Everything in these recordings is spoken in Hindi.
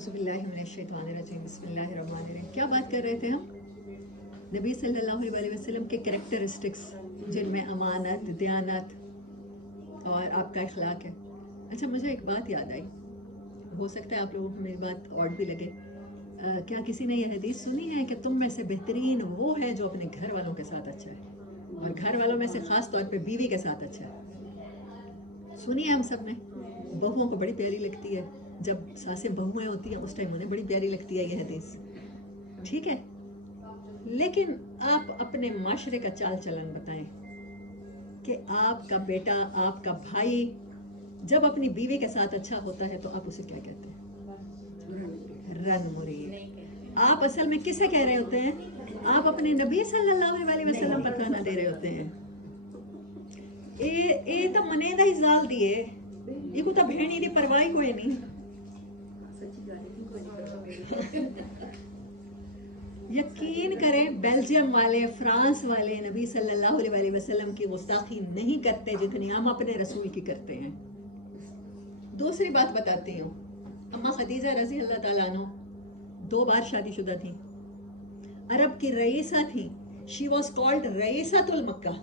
औज़ुबिल्लाहिमिनश्शैतानिर्रजीम बिस्मिल्लाहिर्रहमानिर्रहीम। क्या बात कर रहे थे हम? नबी सल्लल्लाहु अलैहि वसल्लम के कैरेक्टरिस्टिक्स, जिनमें अमानत, दयानत और आपका अखलाक है। अच्छा, मुझे एक बात याद आई, हो सकता है आप लोगों को मेरी बात ऑड भी लगे। क्या किसी ने यह हदीस सुनी है कि तुम में से बेहतरीन वो है जो अपने घर वालों के साथ अच्छा है, और घर वालों में से ख़ास तौर पे बीवी के साथ अच्छा है? सुनी है हम सब ने। बहुओं को बड़ी प्यारी लगती है, जब सासें बहुएं होती हैं उस टाइम उन्हें बड़ी प्यारी लगती है यह हदीस, ठीक है। लेकिन आप अपने माशरे का चाल चलन बताएं कि आपका बेटा, आपका भाई जब अपनी बीवी के साथ अच्छा होता है तो आप उसे क्या कहते हैं? रन मुरीद। आप असल में किसे कह रहे होते हैं? आप अपने नबी सल्लल्लाहु अलैहि वसल्लम पर ताना दे रहे होते हैं। ए तो मनेदा ही जाल दिए, ये को तो भेड़ी दी परवाही कोई नहीं। यकीन करें, बेल्जियम वाले, फ्रांस वाले नबी सल्लल्लाहु अलैहि वसल्लम की गुस्ताखी नहीं करते जितनी हम अपने रसूल की करते हैं। दूसरी बात बताती हूँ, अम्मा खदीजा रज़ी अल्लाह ताला अन्हा 2 बार शादीशुदा थी, अरब की रईसा थी। शी वॉज कॉल्ड रईसतुल मक्का।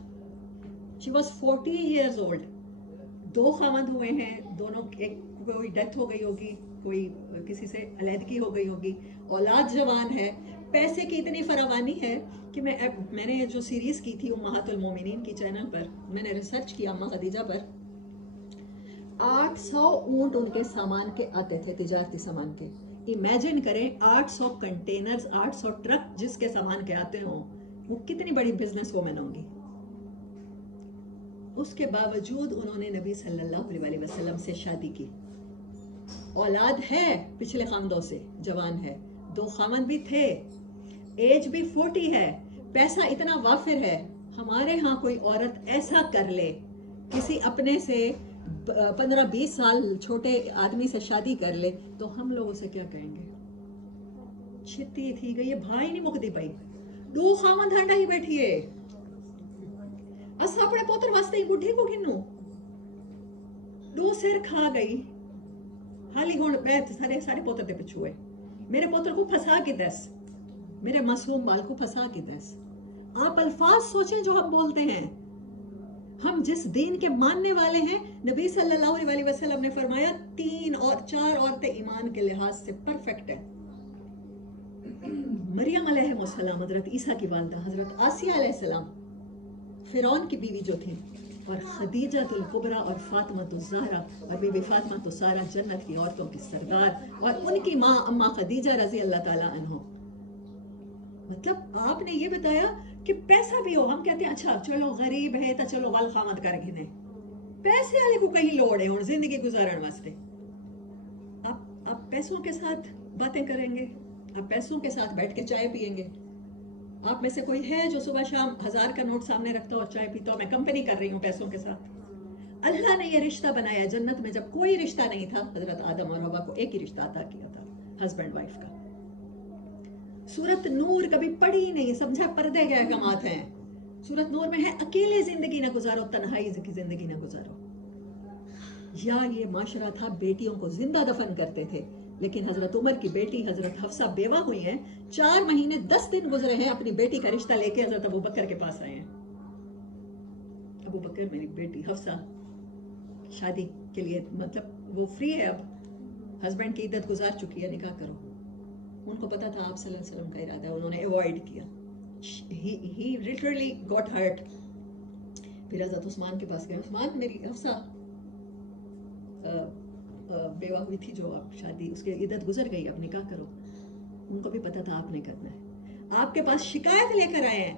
She was 40 years old। 2 खामद हुए हैं, दोनों, एक कोई डेथ हो गई होगी, कोई किसी से अलहदगी हो गई होगी, औलाद जवान है, पैसे की इतनी फरावानी है कि मैंने जो सीरीज की थी उम्महातुल मोमिनीन की चैनल पर, मैंने रिसर्च किया अम्मा खदीजा पर। 800 ऊंट उनके सामान के आते थे, तिजारती सामान के। इमेजिन करें 800 कंटेनर्स, 800 ट्रक जिसके सामान के आते हों, वो कितनी बड़ी बिजनेस वोमन होंगी। उसके बावजूद उन्होंने नबी सल्लल्लाहु अलैहि वसल्लम से शादी की। औलाद है पिछले खामदों से, जवान है, 2 खामद भी थे, एज भी 40 है, पैसा इतना वाफिर है। हमारे यहाँ कोई औरत ऐसा कर ले, किसी अपने से 15-20 साल छोटे आदमी से शादी कर ले, तो हम लोग उसे क्या कहेंगे? छिती थी गई, भाई नहीं मुकदी पाई, 2 खामद हांडा ही बैठी है, अस अपने पोतर वास्ते ही बुढ़ी को गिनू, 2 सिर खा गई। हाली हुण बैठ सारे पोतर दे पिछू है, मेरे पोतर को फंसा के दस, मेरे मासूम बाल को फंसा के दस। आप अल्फाज सोचें जो हम बोलते हैं। हम जिस दीन के मानने वाले हैं, नबी सल्लल्लाहु अलैहि वसल्लम ने फरमाया 3 और 4 औरतें ईमान के लिहाज से परफेक्ट है। मरियम अलैहिस्सलाम, हजरत ईसा की वालिदा, हजरत आसिया अलैहिस्सलाम, फिरौन की बीवी जो थी, और खदीजातुल कुबरा और फातिमातुज ज़हरा और बीबी फातिमा सारा जन्नत की औरतों की सरदार, और उनकी माँ अम्मा खदीजा रज़ी अल्लाह ताला अन्हा। मतलब आपने ये बताया कि पैसा भी हो, हम कहते हैं अच्छा चलो गरीब है तो चलो वाल खामद कर गिने, पैसे वाले को कहीं लोड़ है और जिंदगी गुजारने वास्ते। आप पैसों के साथ बातें करेंगे, आप पैसों के साथ बैठ के चाय पिएंगे। आप में से कोई है जो सुबह शाम 1000 का नोट सामने रखता हो और चाय पीता हो? मैं कंपनी कर रही हूँ पैसों के साथ। अल्लाह ने ये रिश्ता बनाया जन्नत में, जब कोई रिश्ता नहीं था, हजरत आदम और हवा को एक ही रिश्ता अता किया था, हस्बैंड वाइफ का। सूरत नूर कभी पढ़ी नहीं, समझा पर्दे क्या कमात हैं। सूरत नूर में है अकेले जिंदगी ना गुजारो, तन्हाई की जिंदगी ना गुजारो। या ये माशरा था बेटियों को जिंदा दफन करते थे, लेकिन हजरत उमर की बेटी हजरत हफ्सा बेवा हुई हैं, 4 महीने 10 दिन गुजरे हैं, अपनी बेटी का रिश्ता लेके हजरत अबू बकर के पास आए हैं। अबू बकर, मेरी बेटी हफ्सा शादी के लिए, मतलब वो फ्री है अब, हस्बैंड की इद्दत गुजार चुकी है, निकाह करो। उनको पता था आप सल्लल्लाहु अलैहि वसल्लम का इरादा, उन्होंने अवॉइड किया। ही लिटरली गॉट हर्ट। फिर हजरत उस्मान के पास गए, उस्मान मेरी हफ्सा बेवा हुई थी जो आप शादी, उसकी इद्दत गुजर गई, अब निकाह करो। उनको भी पता था आपने करना है, आपके पास शिकायत लेकर आए हैं।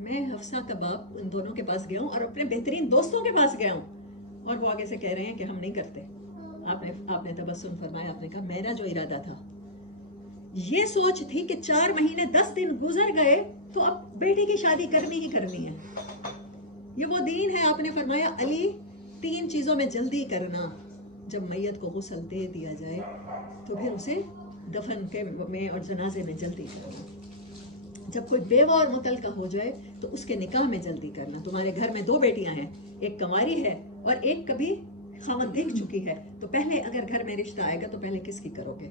मैं हफ्सा का बाप उन दोनों के पास गया हूँ और अपने बेहतरीन दोस्तों के पास गया हूँ, और वो आगे से कह रहे हैं कि हम नहीं करते। आपने तबस्सुम फरमाया, आपने कहा मेरा जो इरादा था, ये सोच थी कि 4 महीने 10 दिन गुजर गए तो अब बेटी की शादी करनी ही करनी है। ये वो दीन है। आपने फरमाया अली 3 चीजों में जल्दी करना, जब मैयत को गुस्ल दे दिया जाए तो फिर उसे दफन के में और जनाजे में जल्दी करना, जब कोई बेवा और मुतलका हो जाए तो उसके निकाह में जल्दी करना। तुम्हारे घर में 2 बेटियां हैं, एक कंवारी है और एक कभी खामद देख चुकी है, तो पहले अगर घर में रिश्ता आएगा तो पहले किसकी करोगे?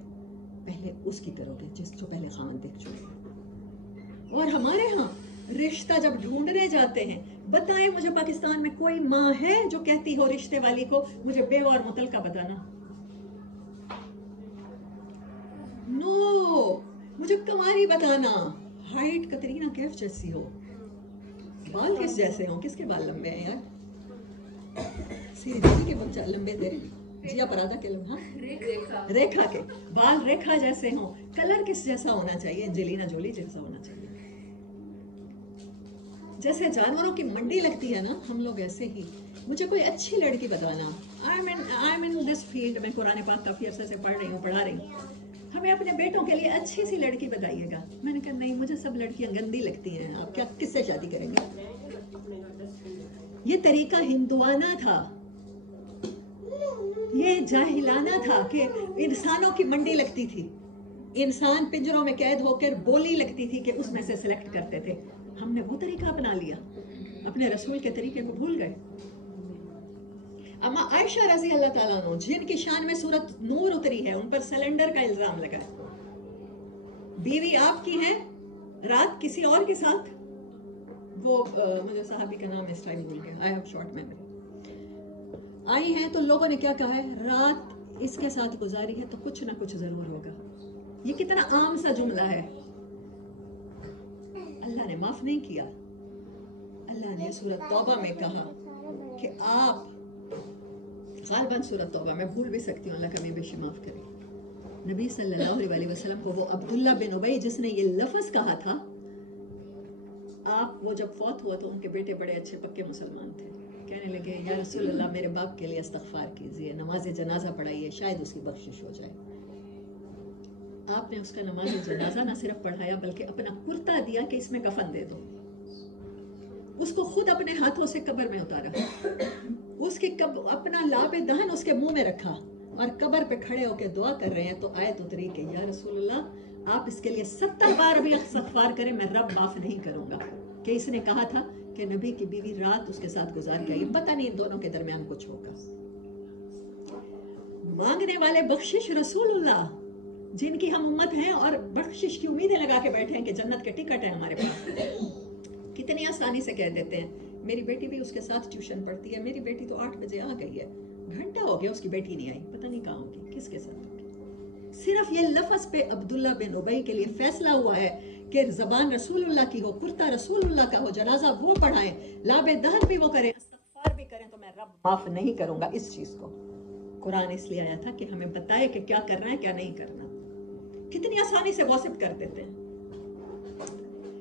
पहले उसकी करोगे जो पहले खामन देख चुके। और हमारे यहाँ रिश्ता जब ढूंढने जाते हैं, बताएं मुझे पाकिस्तान में कोई माँ है जो कहती हो रिश्ते वाली को मुझे बेवा और मुतलका बताना? नो, मुझे कुंवारी बताना। हाइट कतरीना कैफ जैसी हो, बाल किस जैसे हो? किसके बाल लंबे हैं यार? सीरी दीदी के बाल लंबे तेरे, जिया परादा के लम्हा रेखा के बाल रेखा जैसे हो। कलर किस जैसा होना चाहिए? एंजेलिना जोली जैसा होना चाहिए। जैसे जानवरों की मंडी लगती है ना, हम लोग ऐसे ही। मुझे कोई अच्छी लड़की बताना। I am in this field. मैं कुरान पाक काफी अरसे से पढ़ रही हूँ, पढ़ा रही हूँ। हमें अपने बेटों के लिए अच्छी सी लड़की बताइएगा। मैंने कहा नहीं, मुझे सब लड़कियां गंदी लगती हैं। आप क्या किससे शादी करेंगे? ये तरीका हिंदुआना था, ये जाहिलाना था कि इंसानों की मंडी लगती थी। इंसान पिंजरों में कैद होकर बोली लगती थी कि उसमें से सिलेक्ट करते थे। हमने वो तरीका अपना लिया, अपने रसूल के तरीके को भूल गए। अम्मा आयशा रजी अल्लाह ताला अन्हा, जिनकी शान में सूरत नूर उतरी है, उन पर सिलेंडर का इल्जाम लगा है। बीवी आपकी है, रात किसी और के साथ, वो मुझे साहबी का नाम इस टाइम भूल गया, आई हैव शॉर्ट मेमोरी। आई हैं तो लोगों ने क्या कहा है, रात इसके साथ गुजारी है तो कुछ ना कुछ जरूर होगा। ये कितना आम सा जुमला है। अल्लाह ने माफ नहीं किया। अल्लाह ने सूरत तौबा में कहा कि आप, गालिबन सूरत तौबा, मैं भूल भी सकती हूँ, अल्लाह कभी बेशी माफ करे, नबी सल्लल्लाहु अलैहि वसल्लम को वो अब्दुल्ला बिन उबई जिसने ये लफ्ज कहा था, आप वो जब फौत हुआ तो उनके बेटे बड़े अच्छे पक्के मुसलमान थे। कहने लगे या रसूल अल्लाह, मेरे बाप के लिए इस्तग़फ़ार कीजिए, नमाज जनाजा पढ़ाइए, शायद उसकी बख्शिश हो जाए। आपने उसका नमाज जनाजा न सिर्फ पढ़ाया बल्कि अपना कुर्ता दिया कि इसमें कफन दे दो। उसको खुद अपने हाथों से कब्र में उतारा, उसकी अपना लाबे दहन उसके मुंह में रखा और कब्र पे खड़े होकर दुआ कर रहे हैं। तो आयत उतरी कि या रसूलल्लाह, आप इसके लिए 70 बार भी इस्तग़फ़ार करें, मैं रब माफ नहीं करूंगा। कि इसने कहा था कि नबी की बीवी रात उसके साथ गुजार गई, पता नहीं इन दोनों के दरमियान कुछ होगा। मांगने वाले बख्शिश रसूलुल्लाह, जिनकी हम उम्मत हैं और बख्शिश की उम्मीदें लगा के बैठे हैं कि जन्नत के टिकट है हमारे पास, कितनी आसानी से कह देते हैं मेरी बेटी भी उसके साथ ट्यूशन पढ़ती है, मेरी बेटी तो 8 बजे आ गई है, घंटा हो गया उसकी बेटी नहीं आई, पता नहीं कहाँ होगी, किसके साथ होगी। सिर्फ ये लफ्ज पे अब्दुल्ला बिन उबई के लिए फैसला हुआ है कि जबान रसूलुल्लाह की हो, कुर्ता रसूलुल्लाह का हो, जनाजा वो पढ़ाएं, लाबे दहन भी वो करें, इस्तग़फ़ार भी करें, तो मैं रब माफ नहीं करूंगा इस चीज को। कुरान इसलिए आया था कि हमें बताए कि क्या करना है क्या नहीं करना। कितनी आसानी से गॉसिप कर देते हैं।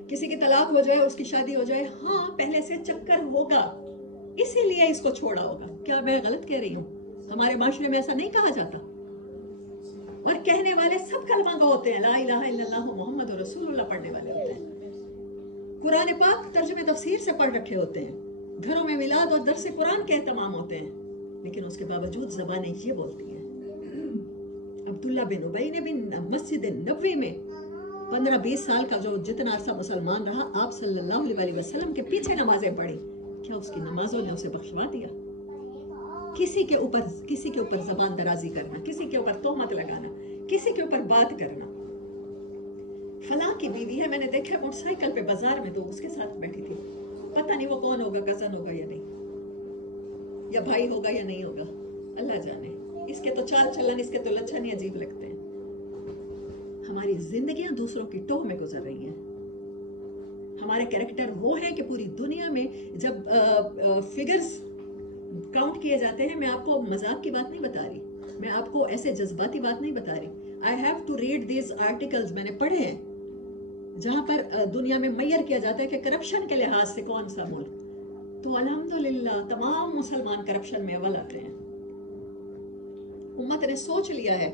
किसी की तलाक हो जाए, उसकी शादी हो जाए, हाँ पहले से चक्कर होगा इसीलिए इसको छोड़ा होगा। क्या मैं गलत कह रही हूँ? हमारे माशरे में ऐसा नहीं कहा जाता। और कहने वाले सब कलमा गो होते हैं, ला इलाहा इल्लल्लाह मुहम्मद रसूलुल्लाह पढ़ने वाले होते हैं, कुरान पाक तर्जुमे तफसीर से पढ़ रखे होते हैं, घरों में मिलाद और दरस कुरान के एहतमाम होते हैं, लेकिन उसके बावजूद जबानें ये बोलती हैं। अब्दुल्ला बिन उबई ने भी मस्जिद नबवी में 15-20 साल का जो जितना अरसा मुसलमान रहा, आप सल्लल्लाहु अलैहि वसल्लम के पीछे नमाजें पढ़ी, क्या उसकी नमाजों ने उसे बख्शवा दिया? किसी के ऊपर जबान दराजी करना, किसी के ऊपर तोहमत लगाना, किसी के ऊपर बात करना। फलां की बीवी है, मैंने देखा मोटरसाइकिल पे बाजार में, तो उसके साथ बैठी थी, पता नहीं वो कौन होगा, कजन होगा या नहीं, या भाई होगा या नहीं होगा, अल्लाह जाने। इसके तो चाल चलन, इसके तो लक्षण ही अजीब लगते हैं। हमारी जिंदगियां दूसरों की टोह में गुजर रही हैं। हमारे कैरेक्टर वो है कि पूरी दुनिया में जब फिगर्स काउंट किए जाते हैं, मैं आपको मजाक की बात नहीं बता रही, मैं आपको ऐसे जज्बाती बात नहीं बता रही। I have to read this articles, मैंने पढ़े हैं, जहां पर दुनिया में मैयर किया जाता है कि करप्शन के लिहाज से कौन सा मुल्क, तो अल्हम्दुलिल्लाह तमाम मुसलमान करप्शन में अव्वल आते हैं। उम्मत ने सोच लिया है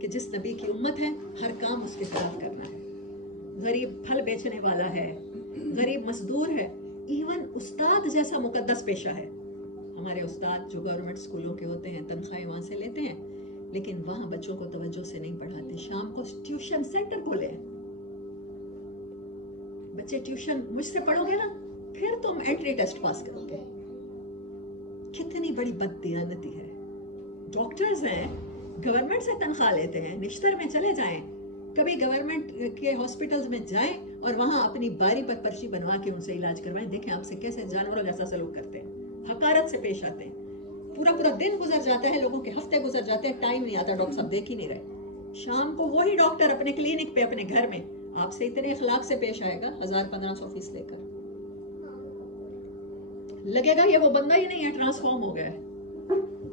कि जिस नबी की उम्मत है, हर काम उसके खिलाफ करना है। गरीब फल बेचने वाला है, गरीब मजदूर है, इवन उस्ताद जैसा मुकद्दस पेशा है। हमारे उस्ताद जो गवर्नमेंट स्कूलों के होते हैं, तनख्वाहें वहां से लेते हैं, लेकिन वहां बच्चों को तवज्जो से नहीं पढ़ाते। शाम को ट्यूशन सेंटर खोले, बच्चे ट्यूशन मुझसे पढ़ोगे ना, फिर तुम एंट्री टेस्ट पास करोगे। कितनी बड़ी बददियानती है। डॉक्टर्स हैं, गवर्नमेंट से तनख्वाह लेते हैं, निश्तर में चले जाएं, कभी गवर्नमेंट के हॉस्पिटल्स में जाएं और वहां अपनी बारी पर पर्ची बनवा के उनसे इलाज करवाएं। देखें आपसे कैसे जानवरों जैसा सलूक करते हैं, हकारत से पेश आते हैं। पूरा पूरा दिन गुजर जाता है, लोगों के हफ्ते गुजर जाते हैं, टाइम नहीं आता, डॉक्टर साहब देख ही नहीं रहे। शाम को वही डॉक्टर अपने क्लिनिक पे अपने घर में आपसे इतने इखलाक से पेश आएगा, 1000-1500 फीस लेकर। लगेगा ये वो बंदा ही नहीं है, ट्रांसफॉर्म हो गया है।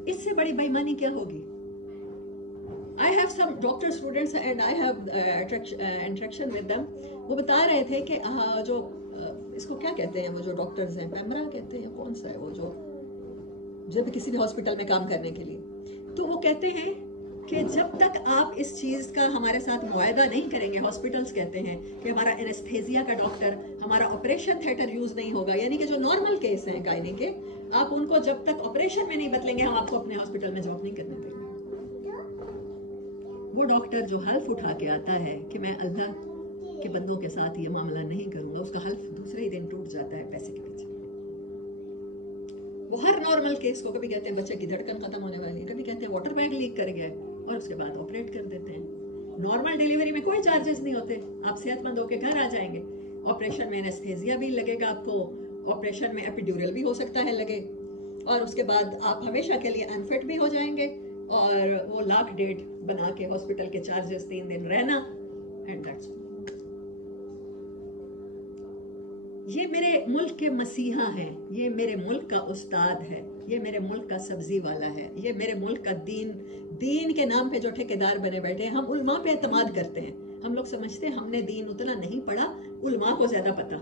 इससे बड़ी बेईमानी क्या होगी? I have some doctor students and I have interaction with them. वो बता रहे थे कि जो इसको क्या कहते हैं, वो जो डॉक्टर्स हैं, पैमरा कहते हैं, कौन सा है वो, जो जब किसी भी हॉस्पिटल में काम करने के लिए, तो वो कहते हैं कि जब तक आप इस चीज़ का हमारे साथ मुआयदा नहीं करेंगे, हॉस्पिटल्स कहते हैं कि हमारा एनेस्थेसिया का डॉक्टर, हमारा ऑपरेशन थिएटर यूज़ नहीं होगा, यानी कि जो नॉर्मल केस हैं गायनी के, आप उनको जब तक ऑपरेशन में नहीं बदलेंगे, हम आपको अपने हॉस्पिटल में जॉब नहीं करने देंगे। वो डॉक्टर जो हल्फ उठा के आता है कि मैं अल्लाह के बंदों के साथ ये मामला नहीं करूंगा, उसका हल्फ दूसरे ही दिन टूट जाता है पैसे के पीछे। वो हर नॉर्मल केस को कभी कहते हैं बच्चे की धड़कन खत्म होने वाली है, कभी कहते हैं वाटर बैग लीक कर गया है, और उसके बाद ऑपरेट कर देते हैं। नॉर्मल डिलीवरी में कोई चार्जेस नहीं होते, आप सेहतमंद होकर घर आ जाएंगे। ऑपरेशन में एनेस्थेसिया भी लगेगा आपको, ऑपरेशन में एपिड्यूरल भी हो सकता है लगे, और उसके बाद आप हमेशा के लिए अनफिट भी हो जाएंगे, और वो $1,00,000 बना के हॉस्पिटल के चार्जेस 3 दिन रहना, एंड दैट्स। ये मेरे मुल्क के मसीहा हैं, ये मेरे मुल्क का उस्ताद है, ये मेरे मुल्क का सब्जी वाला है, ये मेरे मुल्क का दीन के नाम पे जो ठेकेदार बने बैठे हैं। हम उलमा पे एतमाद करते हैं, हम लोग समझते हैं हमने दीन उतना नहीं पढ़ा, उलमा को ज्यादा पता।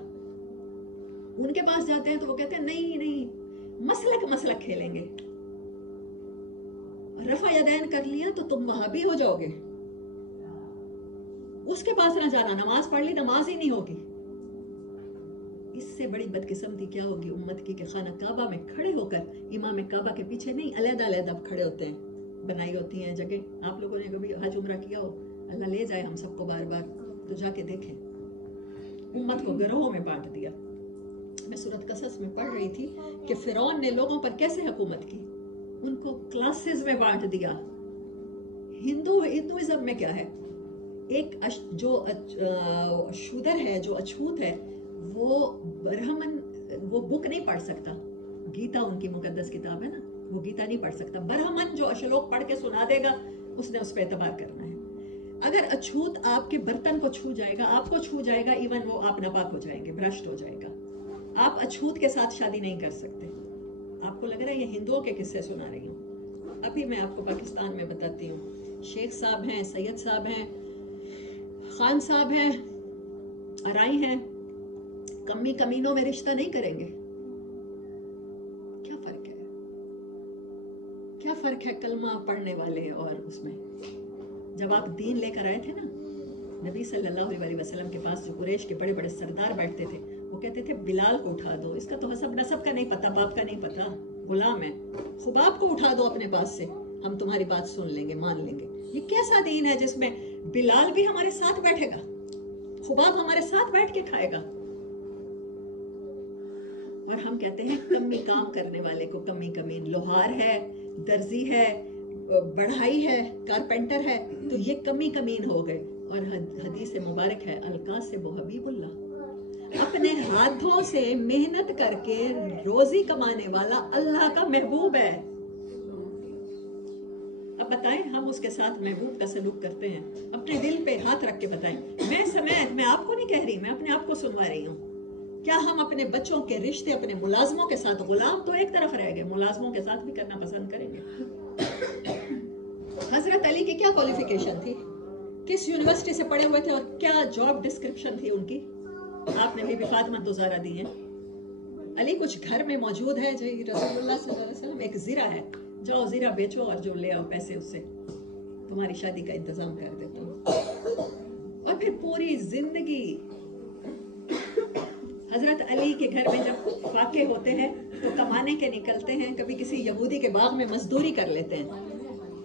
उनके पास जाते हैं तो वो कहते हैं नहीं नहीं, मसलक खेलेंगे, रफा यदैन कर लिया तो तुम वहाबी हो जाओगे, उसके पास ना जाना, नमाज पढ़ ली नमाज ही नहीं होगी। इससे बड़ी बदकिस्मती क्या होगी उम्मत की कि खाना काबा में खड़े होकर इमाम काबा के पीछे नहीं, अलग-अलग खड़े होते हैं, बनाई होती हैं जगह। आप लोगों ने कभी हज उम्रा किया हो, अल्लाह ले जाए हम सबको बार बार, तो जाके देखें। उम्मत को गिरोहों में बांट दिया। मैं सूरत कसस में पढ़ रही थी कि फिरौन ने लोगों पर कैसे हुकूमत की, उनको क्लासेस में बांट दिया। हिंदुइज्म में क्या है, एक जो शूदर है, जो अछूत है, वो ब्राह्मण, वो बुक नहीं पढ़ सकता। गीता उनकी मुकद्दस किताब है ना, वो गीता नहीं पढ़ सकता। ब्राह्मण जो श्लोक पढ़ के सुना देगा, उसने उस पर एतबार करना है। अगर अछूत आपके बर्तन को छू जाएगा, आपको छू जाएगा, इवन वो आप नापाक हो जाएंगे, भ्रष्ट हो जाएगा। आप अछूत के साथ शादी नहीं कर सकते। आपको लग रहा है ये हिंदुओं के किस्से सुना रही हूँ, अभी मैं आपको पाकिस्तान में बताती हूँ। शेख साहब हैं, सैयद साहब हैं, खान साहब हैं, अराई हैं, कमी कमीनों में रिश्ता नहीं करेंगे। क्या फर्क है, क्या फर्क है कलमा पढ़ने वाले और उसमें? जब आप दीन लेकर आए थे ना, नबी सल्लल्लाहु अलैहि वसल्लम के पास जो कुरैश के बड़े बड़े सरदार बैठते थे, वो कहते थे बिलाल को उठा दो, इसका तो हसब नसब का नहीं पता, बाप का नहीं पता, गुलाम है, खुबाब को उठा दो अपने पास से, हम तुम्हारी बात सुन लेंगे, मान लेंगे। ये कैसा दीन है जिसमें बिलाल भी हमारे साथ बैठेगा, खुबाब हमारे साथ बैठ के खाएगा, और हम कहते हैं कमी काम करने वाले को कमी कमीन, लोहार है, दर्जी है, बढ़ाई है, कारपेंटर है, तो ये कमी कमीन हो गए। और हदीस मुबारक है, अलकासिब हबीबुल्लाह, अपने हाथों से मेहनत करके रोजी कमाने वाला अल्लाह का महबूब है। अब बताएं हम उसके साथ महबूब का सलूक करते हैं? अपने दिल पे हाथ रख के बताएं। मैं आपको नहीं कह रही, मैं अपने आप को सुनवा रही हूँ। क्या हम अपने बच्चों के रिश्ते अपने मुलाजमों के साथ, गुलाम तो एक तरफ रह गए, मुलाजमों के साथ भी करना पसंद करेंगे? हजरत अली की क्या क्वालिफिकेशन थी, किस यूनिवर्सिटी से पढ़े हुए थे, और क्या जॉब डिस्क्रिप्शन थी उनकी? आपने भी फातिमा तो ज़हरा दी है। अली कुछ घर में मौजूद है जी, रसूलुल्लाह सल्लल्लाहु अलैहि वसल्लम, एक जीरा है, जाओ जीरा बेचो और जो ले आओ पैसे, उससे तुम्हारी शादी का इंतजाम कर देता हूँ। और फिर पूरी जिंदगी हजरत अली के घर में जब वाक़े होते हैं तो कमाने के निकलते हैं, कभी किसी यहूदी के बाग में मजदूरी कर लेते हैं,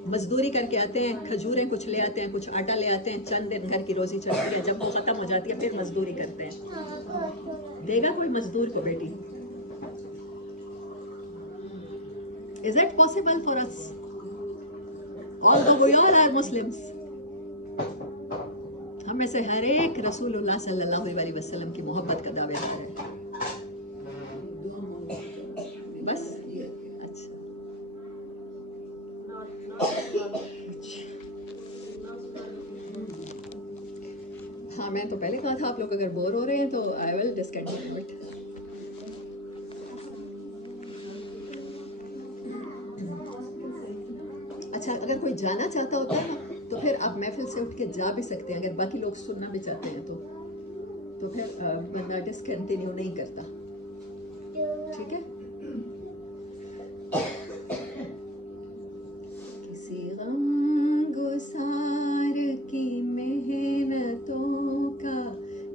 मजदूरी करके आते हैं, खजूरें कुछ ले आते हैं, कुछ आटा ले आते हैं, चंद दिन घर की रोजी चलती है, जब वो खत्म हो जाती है फिर मजदूरी करते हैं। देगा कोई मजदूर को बेटी? Is it possible for us? although we all are Muslims, हम में से हर एक रसूलुल्लाह सल्लल्लाहु अलैहि वसल्लम की मोहब्बत का दावेदार है। बस अच्छा, हाँ मैं तो पहले कहा था आप लोग अगर बोर हो रहे हैं तो आई विल डिसकंटिन्यू इट। अच्छा, अगर कोई जाना चाहता होता है ना तो फिर आप महफिल से उठ के जा भी सकते हैं, अगर बाकी लोग सुनना भी चाहते हैं तो फिर बंदा डिसकंटिन्यू नहीं करता, ठीक है। किसी गम गुसार की मेहनतों का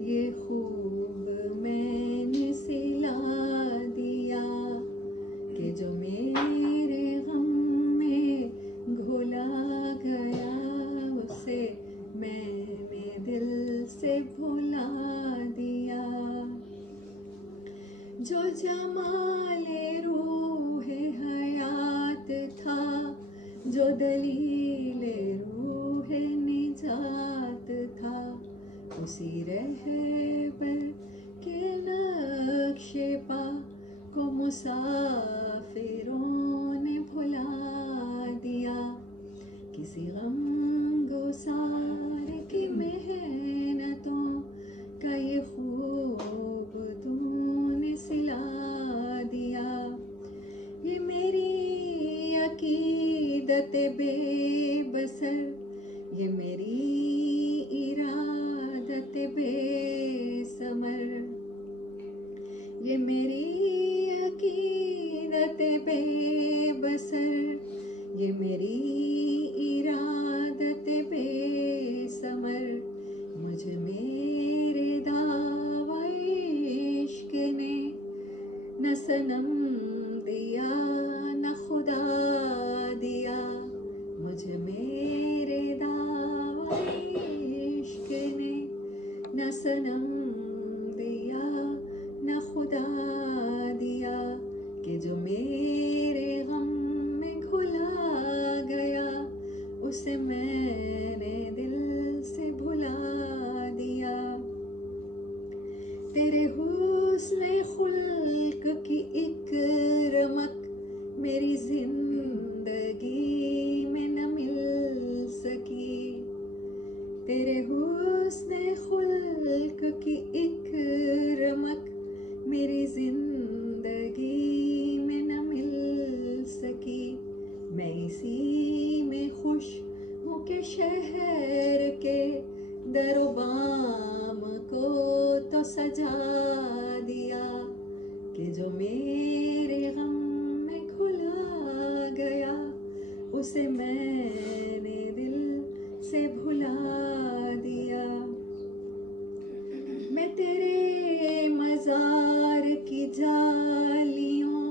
ये खूब मैंने सिला दिया कि जो मेरे गम में घुला गया उसे मैंने दिल से भुला दिया। जो जमाले रूहे हयात था, जो दलीले रूहे निजात था, उसी रहबर के नक्शे पा को मुसाफिरों ने भुला दिया। किसी गम गुसार की मेहनतों का ये खूब तूने सिला दिया। ये मेरी अकीदत बेबसर, ये मेरी इरादत बेसमर, ये मेरी अकीदत बेबसर, ये मेरी इरादत बेसमर। मुझे मेरे दावा इश्क ने न सनम दिया न खुदा दिया। मुझे मेरे दावा इश्क ने न सनम दिया न खुदा दिया कि जो मेरे गम में घुला गया उसे मैंने दिल से भुला दिया। तेरे हुस्न खुल्क की एक रमक मेरी जिंदगी में न मिल सकी। तेरे हुस्न खुल्क की एक रमक मेरी जिंदगी में न मिल सकी। मैं इसी में खुश हूँ कि शहर के दरो बाम को तो सजा दिया कि जो मेरे गम में घुला गया उसे मैंने दिल से भुला दिया। मैं तेरे मजार की जालियों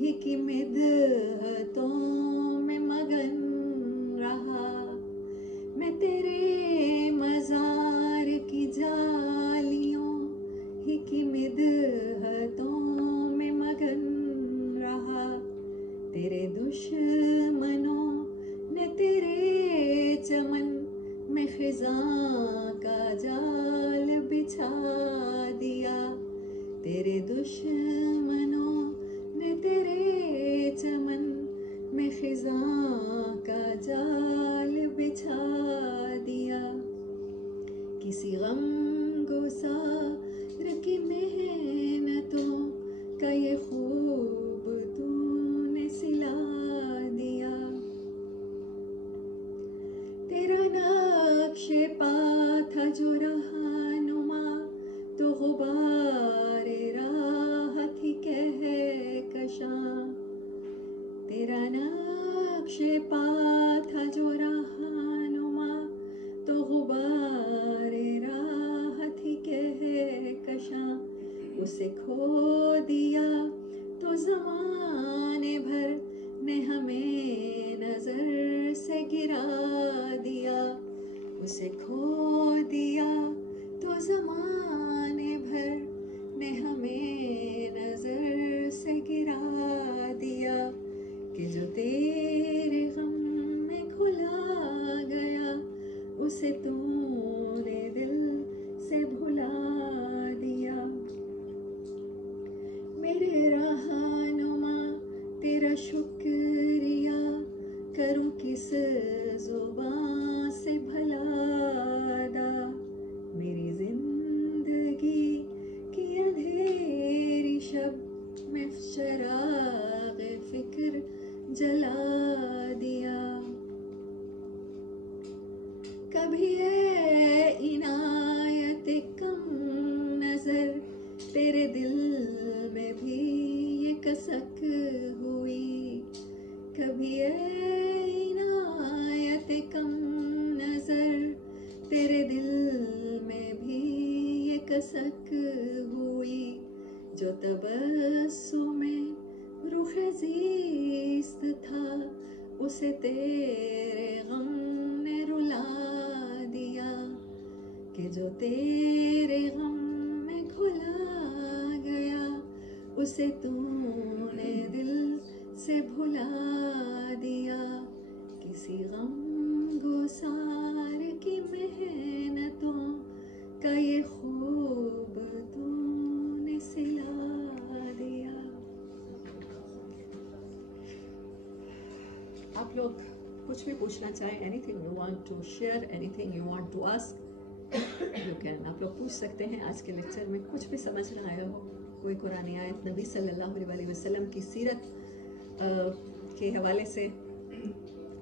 ही की मिदहतों में मगन रहा। मैं तेरे मजार की जालियों ही की मिदहतों में मगन रहा। तेरे दुश्मनों ने तेरे चमन में खिज़ां का जाल बिछा दिया। तेरे दुश्मनों ने तेरे चमन में खिज़ां का जाल बिछा दिया। किसी गम गुसार की मेहनतों का ये खूब तूने सिला दिया। तेरा नक्शे पा था जो रहनुमा तो गुबारे राह थी कहकशां। तेरा नक्शे पा था जो रहनुमा तो गुबारे राह थी कहकशां। उसे खो दिया तो ज़माने भर ने हमें नजर से गिरा दिया। उसे खो दिया तो ज़माने भर ने हमें नजर से गिरा दिया कि जो तेरे गम में घुला उसे तूने दिल से भुला दिया। मेरे रहनुमा तेरा शुक्रिया करूं किस जुबान से भला अदा। मेरी जिंदगी की अंधेरी शब में चराग फिक्र जला दिया। कभी ए इनायत कम नजर तेरे दिल में भी ये कसक हुई। कभी ए इनायत कम नजर तेरे दिल में भी ये कसक हुई। जो तबस्सुमे रुख़ ज़ीस्त था उसे तेरे गम ने रुला दिया। कि जो तेरे गम में घुला गया उसे तूने दिल से भुला दिया। किसी गम गुसार की मेहनतों का ये खूब तूने सिला दिया। आप लोग कुछ भी पूछना चाहें, anything you want to share, anything you want to ask, you can. आप लोग पूछ सकते हैं। आज के लेक्चर में कुछ भी समझ ना आया हो, कोई कुरान आयत, नबी सल्लल्लाहु अलैहि वसल्लम की सीरत के हवाले से,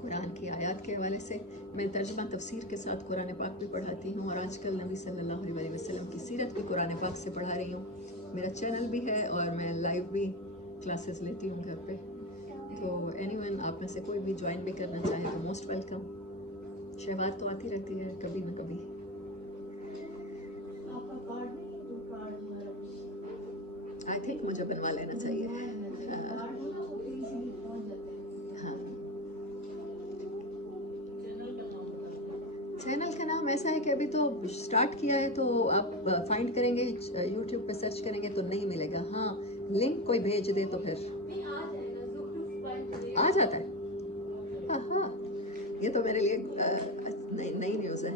कुरान की आयत के हवाले से, मैं तर्जुमा तफसीर के साथ कुरान पाक भी पढ़ाती हूँ और आजकल नबी सल्लल्लाहु अलैहि वसल्लम की सीरत भी कुरान पाक से पढ़ा रही हूँ। मेरा चैनल भी है और मैं लाइव भी क्लासेस लेती हूँ घर पे। तो एनीवन आप में से कोई भी ज्वाइन भी करना चाहे तो मोस्ट वेलकम। शहवात तो आती रहती है कभी ना कभी। आई थिंक मुझे बनवा लेना चाहिए। हाँ, चैनल का नाम ऐसा है कि अभी तो स्टार्ट किया है, तो आप फाइंड करेंगे, यूट्यूब पे सर्च करेंगे तो नहीं मिलेगा। हाँ, लिंक कोई भेज दे तो फिर आ जाता है। हाँ हाँ, ये तो मेरे लिए नई न्यूज़ है।